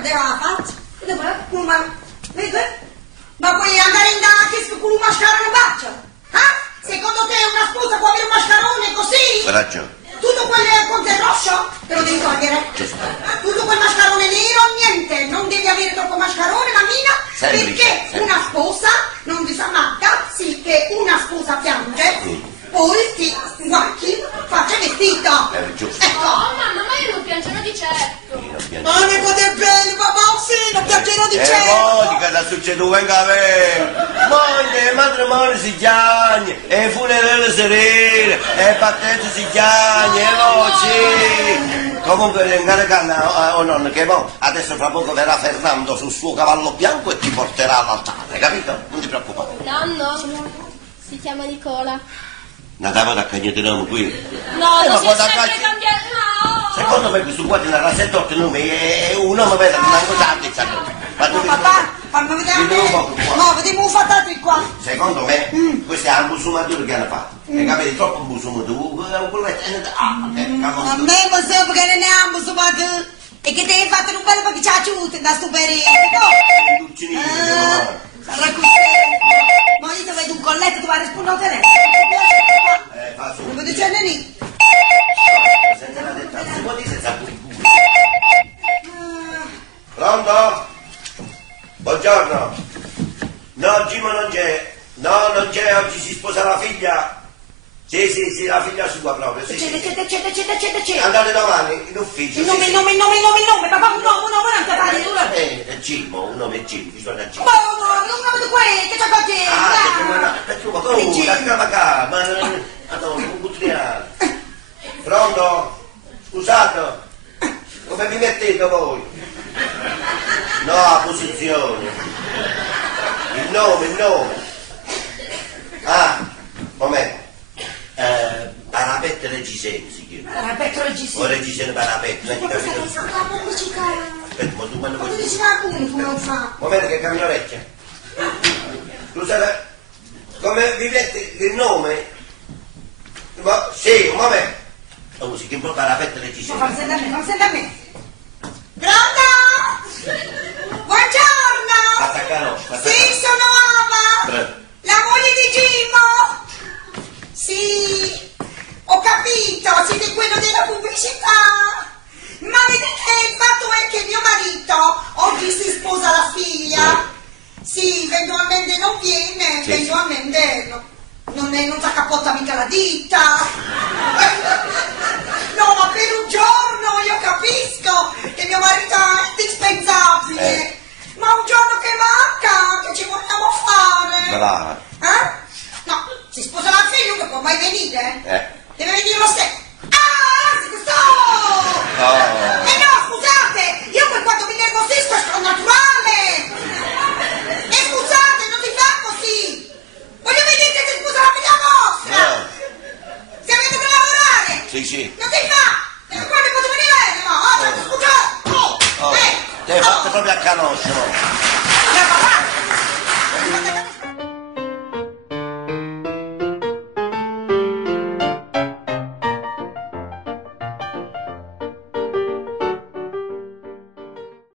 vedeva la faccia. Vedi? Ma puoi andare in da che con un mascarone in faccia? Secondo te una sposa può avere un mascarone così? Hai ragione. Tutto quel ponte rosso te lo devi togliere. Tutto quel mascarone nero, niente. Non devi avere troppo mascarone, mammina, perché una sposa non si ammacca, sì che una sposa piange, poi ti guardi, faccia il vestito. Giusto. Ecco. No, mamma, ma io non piangerò di certo. Ma ne potete bene, papà, sì, non piangerò di certo. Poi cosa succede? Venga a me. Moglie, matrimonio si chiama, e funerale serene, e battezzo si chiama, e voci. Comunque incaricana o nonno che mo adesso fra poco verrà Fernando sul suo cavallo bianco e ti porterà all'altare, capito? Non ti preoccupare. Nonno, si chiama Nicola. Natava da cagnettiamo qui. No, non ma si è cosa sempre cacci- cambiato. No. Secondo me questo qua ti narra 7-8 nomi e un uomo vede che manco tanti sanno. Ma tu Papà, fammi vedere Dimmi un po' qua. No, vediamo un fattati qua. Secondo me questo è un busumatore che hanno fatto. E capite troppo busumatore. A me mi sembra che non è un busumatore. E che devi fare un bello perché ci ha aiuto da sto periodo. Sarà così. Ma io ti vedo un colletto, tu vai a rispondere al telefono. Faccio Non vedo c'è lì. senza la detta, non si può dire senza pulire. Pronto? Buongiorno. No, Gimo non c'è. No, non c'è, oggi si sposa la figlia. Sì, la figlia sua proprio. Sì. C'è. Andate domani in ufficio. Il nome, papà, un nome, non ti pare. È Gimo, un nome è Gimo, bisogna Gimo. Ma un nome di quelli, che c'è con te? Madonna, un butriano. Pronto? Scusate, come vi mettete voi? No, a posizione. Il nome. Momento. Parapetto Reggiseno si chiama. Parapetto Reggiseno. O Reggiseno Parapetto, non ti capito? Aspetta, Ma tu quando come vuoi? dici la tu non fa? Momento che cambia orecchia. Scusate, come vi mette il nome? Sì, un momento. Oh, si chiama Parapetto Reggiseno. Fammi sentire a me. Pronto? Buongiorno! Attaccano. Sì, sono Ava! La moglie di Gimmo! Sì, ho capito, siete quello della pubblicità! Ma vedete, il fatto è che mio marito oggi si sposa la figlia. Sì, eventualmente non viene, Sì, eventualmente non si accappotta mica la ditta. No, ma per un giorno io capisco che mio marito è indispensabile. Ma un giorno che manca, che ci vogliamo fare? Brava. No, si sposa la figlia, non può mai venire. Deve venire lo stesso. Si questo! No, scusate, io per quanto mi nervosisco è naturale. E scusate, non si fa così. Voglio vedere che si sposa la figlia vostra. Se avete da lavorare. Sì. Non si fa. E quando posso venire, no? Scusate. Te hai fatto proprio a canoscere.